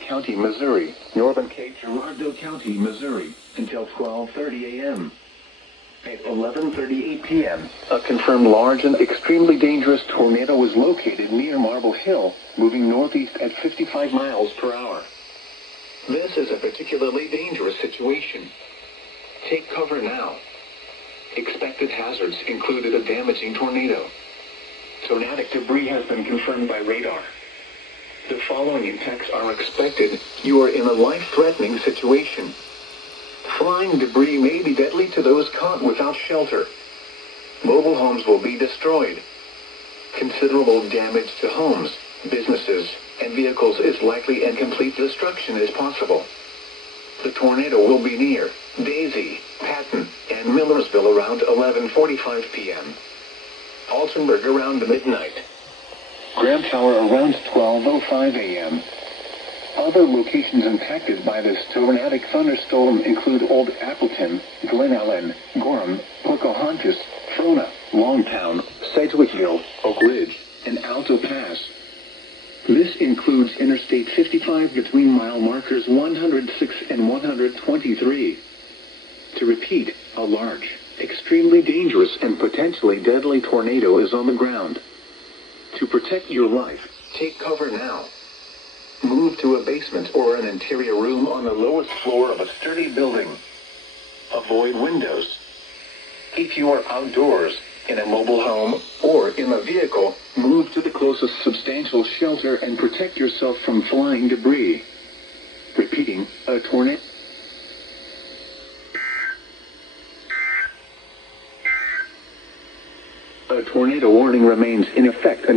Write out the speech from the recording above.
County, Missouri, northern Cape Girardeau County, Missouri, until 12:30 a.m. At 11:38 p.m., a confirmed large and extremely dangerous tornado was located near Marble Hill, moving northeast at 55 miles per hour. This is a particularly dangerous situation. Take cover now. Expected hazards included a damaging tornado. Tornadic debris has been confirmed by radar. The following impacts are expected. You are in a life-threatening situation. Flying debris may be deadly to those caught without shelter. Mobile homes will be destroyed. Considerable damage to homes, businesses, and vehicles is likely, and complete destruction is possible. The tornado will be near Daisy, Patton, and Millersville around 11:45 p.m. Altenburg around midnight. Graham Tower around 12:05 a.m. Other locations impacted by this tornadic thunderstorm include Old Appleton, Glen Ellen, Gorham, Pocahontas, Frona, Longtown, Sedgwickville, Oak Ridge, and Alto Pass. This includes Interstate 55 between mile markers 106 and 123. To repeat, a large, extremely dangerous and potentially deadly tornado is on the ground. To protect your life, take cover now. Move to a basement or an interior room on the lowest floor of a sturdy building. Avoid windows. If you are outdoors, in a mobile home, or in a vehicle, move to the closest substantial shelter and protect yourself from flying debris. Repeating, a tornado. A tornado warning remains in effect until